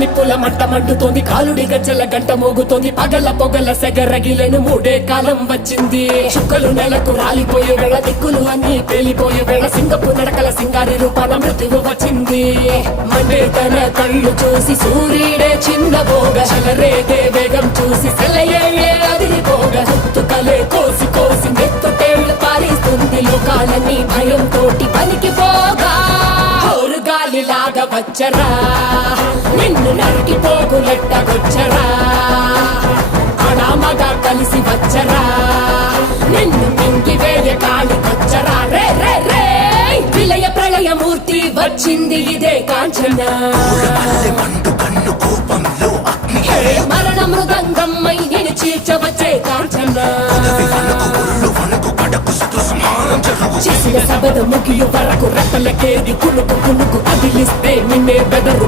నిప్పుల మంట మండుతోంది, కాలుడి గజ్జల గంట మోగుతోంది, పగల పొగల సెగరగిలను మూడే కాలం వచ్చింది. చుక్కలు నెలకు రాలిపోయే వేళ, దిక్కులు అన్ని పేలిపోయే వేళ, సింగపు నడకల సింగారి రూపాన మృత్యువు వచ్చింది. మండే తన కళ్ళు చూసి సూర్యుడే చిన్నబోగ, చలరేగే వేగం చూసి సెలయే అదిరిపోగ, గుర్తుకలే కోసి కోసి నెత్తుటేళ్లు పారిస్తుంది, లోకాలన్నీ భయం తోటి పనికిపోగా. గాలిలాగా వచ్చరా, నిన్ను నరికి పోగులెట్టగొచ్చరా, అడామగా కలిసి వచ్చరా, నిన్ను మింగి వేయ కాలికొచ్చరా. రే రే రే విలయ ప్రళయ మూర్తి వచ్చింది ఇదే కాంచన, మరణ మృదంగమ్మై నేను చీల్చవచ్చే కాంచన. చేసిన సబద ముగియు వరకు రెప్పలకేది కునుకు కునుకు కదిలిస్తే నిన్నే బెదరు